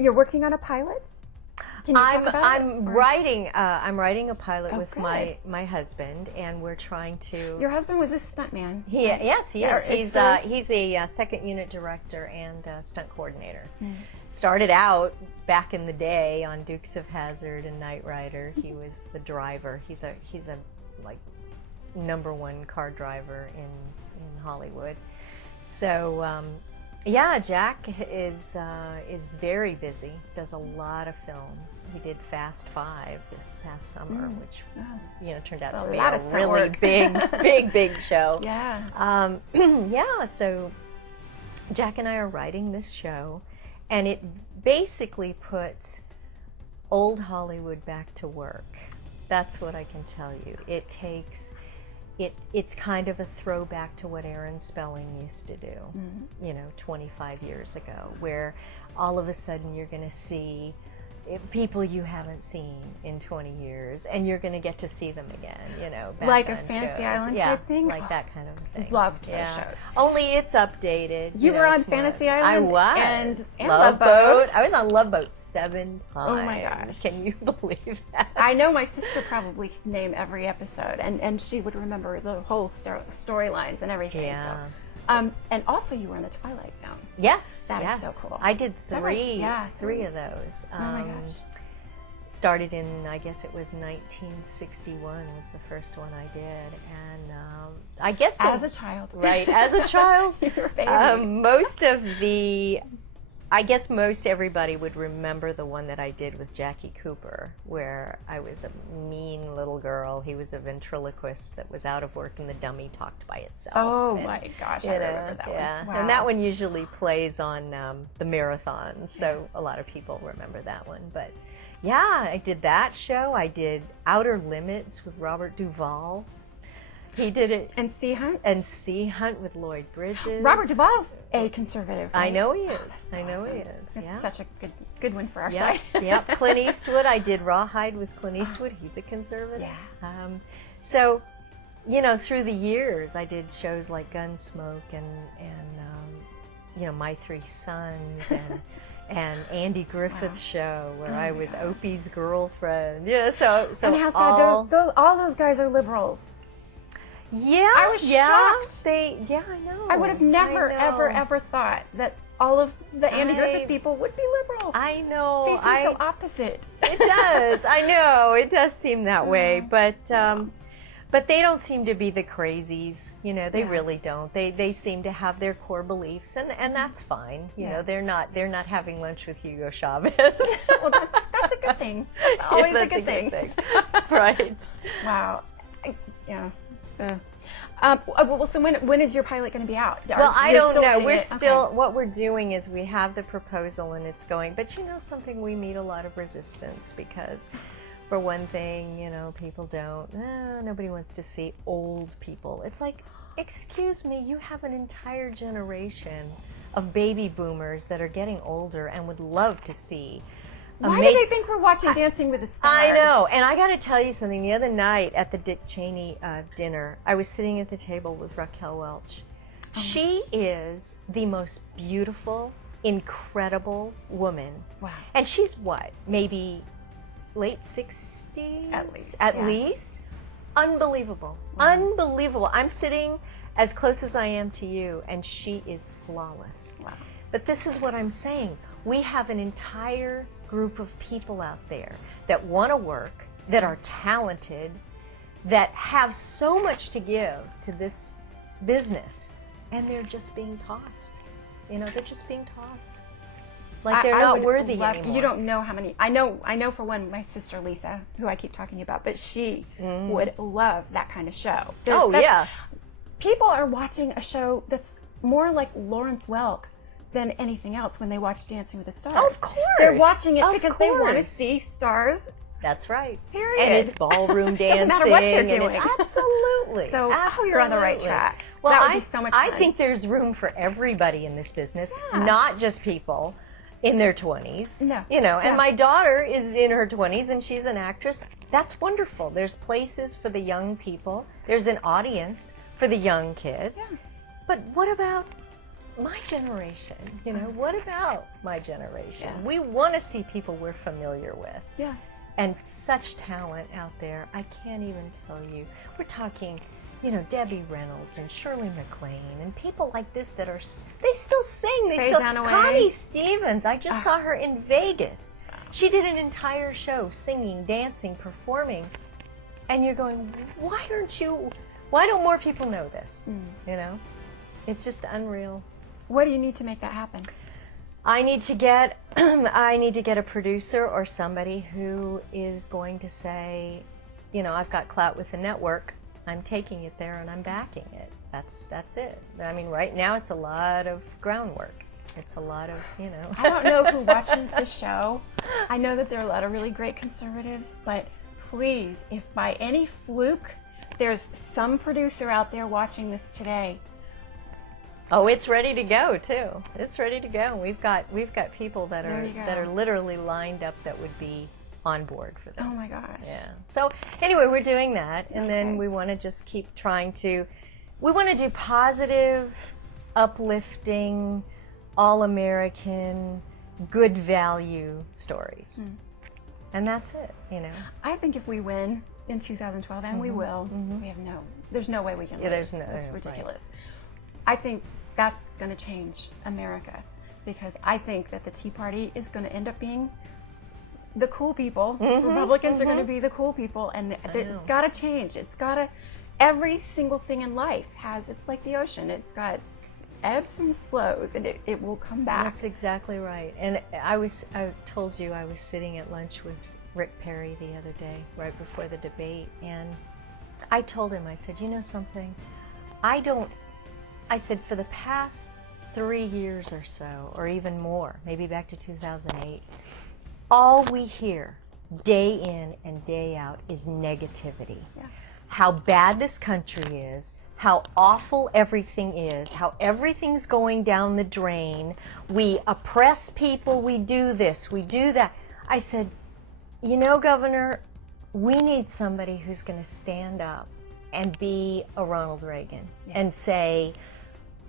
you're working on a pilot? Can you talk about I'm it, writing a pilot with good. my husband, and we're trying to. Your husband was a stuntman. Yes, he is. He's so- he's a second unit director and stunt coordinator. Started out back in the day on Dukes of Hazzard and Knight Rider. He was the driver. He's a like #1 car driver in Hollywood. So yeah, Jack is very busy. Does a lot of films. He did Fast 5 this past summer, which turned out to be a really big show. Yeah. Yeah. So Jack and I are writing this show, and it basically puts old Hollywood back to work. That's what I can tell you. It takes. It's kind of a throwback to what Aaron Spelling used to do, 25 years ago, where all of a sudden you're going to see people you haven't seen in 20 years, and you're going to get to see them again, back like a on Fantasy shows. Island type thing? Like that kind of thing. Loved those shows. Only it's updated. You were on Fantasy Island? I was. And Love Boat. I was on Love Boat 7 times. Oh my gosh. Can you believe that? I know my sister probably could name every episode, and she would remember the whole storylines and everything. Yeah. So. And also you were in the Twilight Zone. Yes. That is so cool. I did Right? three of those. Oh my gosh. Started in, I guess it was 1961 was the first one I did, and I guess as a child, right? As a child, most everybody would remember the one that I did with Jackie Cooper, where I was a mean little girl. He was a ventriloquist that was out of work, and the dummy talked by itself. Oh my gosh, I remember that one. Wow. And that one usually plays on the marathon, so a lot of people remember that one, but. Yeah, I did that show. I did Outer Limits with Robert Duvall. He did it. And Sea Hunt? And Sea Hunt with Lloyd Bridges. Robert Duvall's a conservative, right? I know he is. So I know awesome. he is. It's such a good one for our side. Yep. Clint Eastwood. I did Rawhide with Clint Eastwood. He's a conservative. Yeah. So, through the years, I did shows like Gunsmoke and My Three Sons and Andy Griffith's show, where I was Opie's girlfriend. So and how sad all those guys are liberals. Yeah, I was shocked. I know. I would have never, ever thought that all of the Andy Griffith people would be liberal. I know. They seem so opposite. It does. I know. It does seem that way, but they don't seem to be the crazies. They really don't. They seem to have their core beliefs, and that's fine. They're not having lunch with Hugo Chavez. Well, that's a good thing. It's always a good thing. Right. Wow. Yeah. So when is your pilot going to be out? Well, I don't know. We're still, what we're doing is we have the proposal and it's going, but something, we meet a lot of resistance because, for one thing, people nobody wants to see old people. It's like, excuse me, you have an entire generation of baby boomers that are getting older and would love to see. Why do they think we're watching Dancing with the Stars? I know, and I got to tell you something. The other night at the Dick Cheney dinner, I was sitting at the table with Raquel Welch. She is the most beautiful, incredible woman. Wow. And she's what, maybe late 60s? At least. Least? Unbelievable. Wow. Unbelievable. I'm sitting as close as I am to you, and she is flawless. Wow. But this is what I'm saying. We have an entire group of people out there that want to work, that are talented, that have so much to give to this business, and they're just being tossed. They're just being tossed. Like they're not worthy anymore. You don't know how many. I know for one, my sister Lisa, who I keep talking about, but she would love that kind of show. People are watching a show that's more like Lawrence Welk than anything else when they watch Dancing with the Stars. Oh, of course. They're watching it because they want to see stars. That's right. Period. And it's ballroom dancing. Doesn't matter what they're doing. Absolutely. So you're on the right track. Well, that would be so much fun. I think there's room for everybody in this business, not just people in their 20s. No. And my daughter is in her 20s and she's an actress. That's wonderful. There's places for the young people. There's an audience for the young kids. Yeah. But what about my generation, you know, what about my generation? Yeah. We want to see people we're familiar with. Yeah. And such talent out there, I can't even tell you. We're talking, you know, Debbie Reynolds and Shirley MacLaine and people like this that are, they still sing. They Faye still, Dunaway. Connie Stevens, I just saw her in Vegas. She did an entire show singing, dancing, performing. And you're going, why don't more people know this? You know? It's just unreal. What do you need to make that happen? I need to get a producer or somebody who is going to say, you know, I've got clout with the network. I'm taking it there and I'm backing it. That's it. I mean, right now it's a lot of groundwork. It's a lot of, you know. I don't know who watches the show. I know that there are a lot of really great conservatives, but please, if by any fluke there's some producer out there watching this today. Oh, it's ready to go too. It's ready to go. We've got people that are literally lined up that would be on board for this. Oh my gosh. Yeah. So anyway, we're doing that, and then we want to just keep trying to. We want to do positive, uplifting, all-American, good value stories, and that's it. You know. I think if we win in 2012, and we will, there's no way we can. Yeah, there's no. It's ridiculous. Right. I think that's going to change America, because I think that the Tea Party is going to end up being the cool people. Republicans are going to be the cool people, and it's got to change. It's got to. Every single thing in life it's like the ocean. It's got ebbs and flows, and it will come back. That's exactly right. And I told you I was sitting at lunch with Rick Perry the other day, right before the debate, and I told him, I said, you know something? I said, for the past 3 years or so, or even more, maybe back to 2008, all we hear day in and day out is negativity. Yeah. How bad this country is, how awful everything is, how everything's going down the drain. We oppress people, we do this, we do that. I said, you know, Governor, we need somebody who's going to stand up and be a Ronald Reagan and say,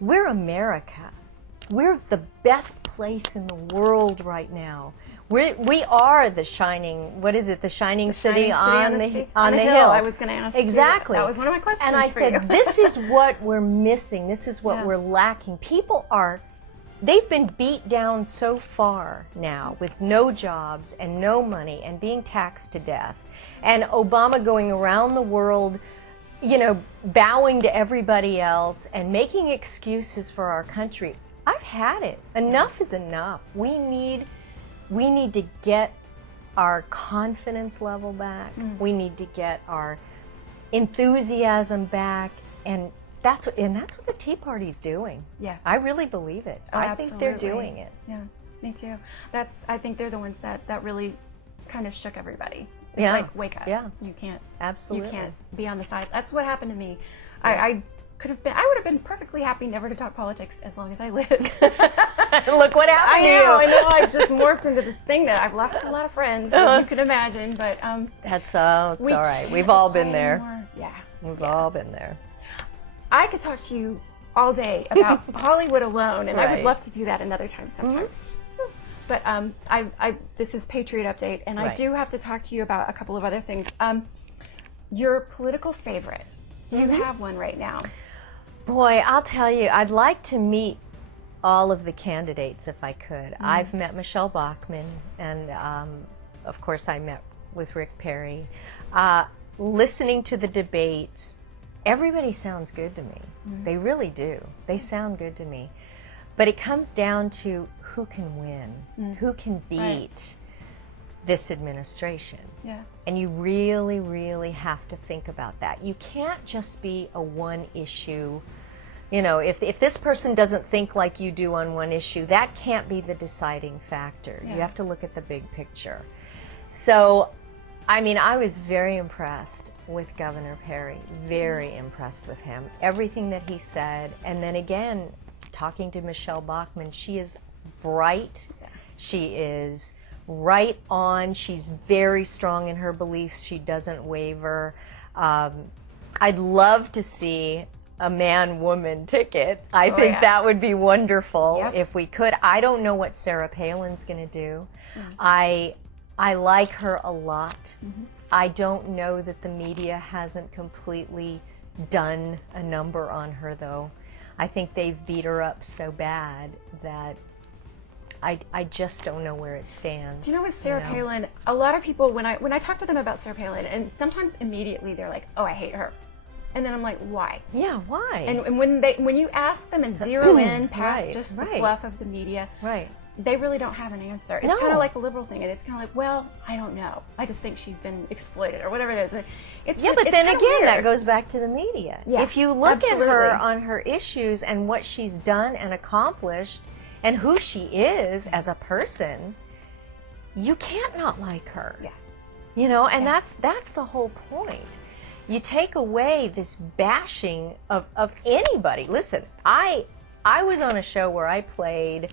we're America. We're the best place in the world right now. We are the shining, what is it, the shining city on the hill. I was going to ask exactly. That was one of my questions. And I said, this is what we're missing. This is what we're lacking. People they've been beat down so far now with no jobs and no money and being taxed to death. And Obama going around the world, you know, bowing to everybody else and making excuses for our country. I've had it. Enough is enough. We need to get our confidence level back. We need to get our enthusiasm back, and that's what the Tea Party's doing. Yeah, I really believe it. I think they're doing it. Yeah, me too. I think they're the ones that really kind of shook everybody. It's like, wake up. Yeah, you can't. Absolutely, you can't be on the side. That's what happened to me. Yeah. I would have been perfectly happy never to talk politics as long as I lived. Look what happened to you. I know. I've just morphed into this thing that I've lost a lot of friends, as you can imagine. But that's it's all right. We've all been there. Yeah, we've all been there. I could talk to you all day about Hollywood alone, and I would love to do that another time sometime. But this is Patriot Update, and I do have to talk to you about a couple of other things. Your political favorite. Do you have one right now? Boy, I'll tell you, I'd like to meet all of the candidates if I could. I've met Michelle Bachmann, and of course I met with Rick Perry. Listening to the debates, everybody sounds good to me. They really do. They sound good to me. But it comes down to who can win, who can beat this administration. Yeah. And you really, really have to think about that. You can't just be a one issue. You know, if this person doesn't think like you do on one issue, that can't be the deciding factor. You have to look at the big picture. So, I mean, I was very impressed with Governor Perry, very impressed with him. Everything that he said, and then again, talking to Michelle Bachmann, she is bright, she is right on, she's very strong in her beliefs, she doesn't waver. I'd love to see a man-woman ticket. I think that would be wonderful if we could. I don't know what Sarah Palin's going to do. I like her a lot. I don't know that the media hasn't completely done a number on her, though. I think they've beat her up so bad that I just don't know where it stands. Do you know with Sarah Palin, a lot of people, when I talk to them about Sarah Palin, and sometimes immediately they're like, oh, I hate her. And then I'm like, why? Yeah, why? And when you ask them and zero in past just the fluff of the media, they really don't have an answer. It's kind of like a liberal thing, and it's kind of like, well, I don't know. I just think she's been exploited or whatever it is. But then again, that goes back to the media. Yeah, if you look at her on her issues and what she's done and accomplished and who she is as a person, you can't not like her. Yeah. You know, and that's the whole point. You take away this bashing of anybody. Listen, I was on a show where I played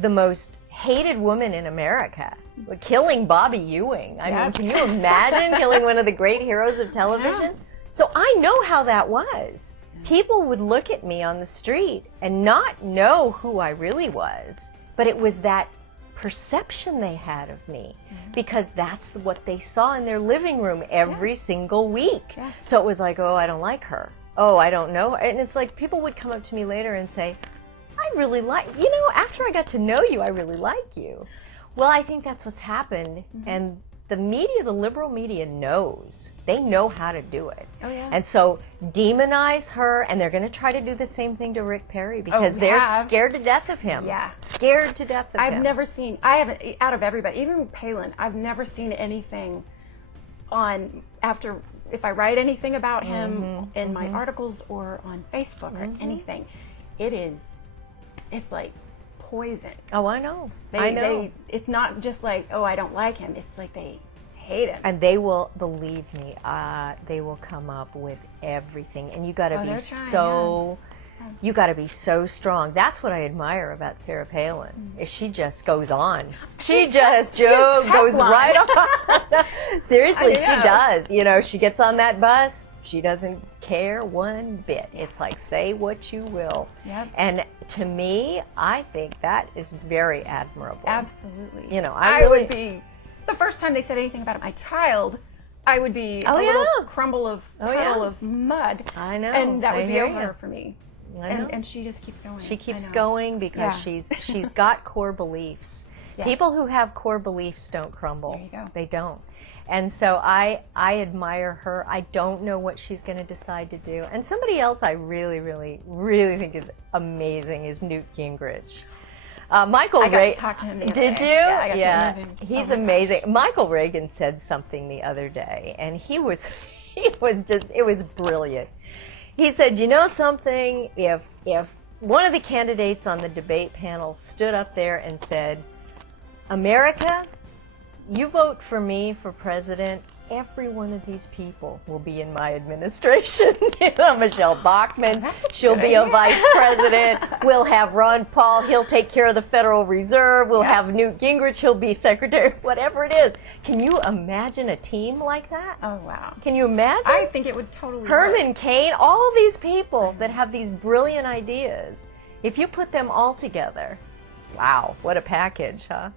the most hated woman in America, killing Bobby Ewing. I mean, can you imagine killing one of the great heroes of television? So I know how that was. People would look at me on the street and not know who I really was, but it was that perception they had of me because that's what they saw in their living room every single week. So it was like, oh, I don't like her. Oh, I don't know. And it's like people would come up to me later and say, I really like, you know, after I got to know you, I really like you. Well, I think that's what's happened. And the media, the liberal media knows. They know how to do it. Oh, yeah. And so demonize her, and they're going to try to do the same thing to Rick Perry because they're scared to death of him. Yeah. Scared to death of him. I've never seen, I haven't, out of everybody, even Palin, I've never seen anything on, after, if I write anything about him in my articles or on Facebook or anything, it's like poison. Oh, I know. I know. It's not just like, oh, I don't like him. It's like they hate him. And they will, believe me, they will come up with everything. And you got to be you got to be so strong. That's what I admire about Sarah Palin. Is she just goes on. She just goes right on. Seriously, she does. You know, she gets on that bus. She doesn't care one bit. It's like, say what you will. Yep. And to me, I think that is very admirable. Absolutely. You know, I would be, the first time they said anything about my child, I would be a little crumble of puddle of mud. I know. And that would be over for me. And she just keeps going. She keeps going because she's got core beliefs. People who have core beliefs don't crumble. There you go. They don't. And so I admire her. I don't know what she's going to decide to do. And somebody else I really, really, really think is amazing is Newt Gingrich. Michael I got to talk to him the other day. Did you? Yeah, I got to interview him. He's amazing. Gosh. Michael Reagan said something the other day, and it was brilliant. He said, you know something, if one of the candidates on the debate panel stood up there and said, America, you vote for me for president, every one of these people will be in my administration. You know, Michelle Bachmann, she'll be a vice president. We'll have Ron Paul, he'll take care of the Federal Reserve. We'll have Newt Gingrich, he'll be secretary, whatever it is. Can you imagine a team like that? Oh, wow. Can you imagine? I think it would totally Herman Cain, all these people that have these brilliant ideas. If you put them all together, wow, what a package, huh?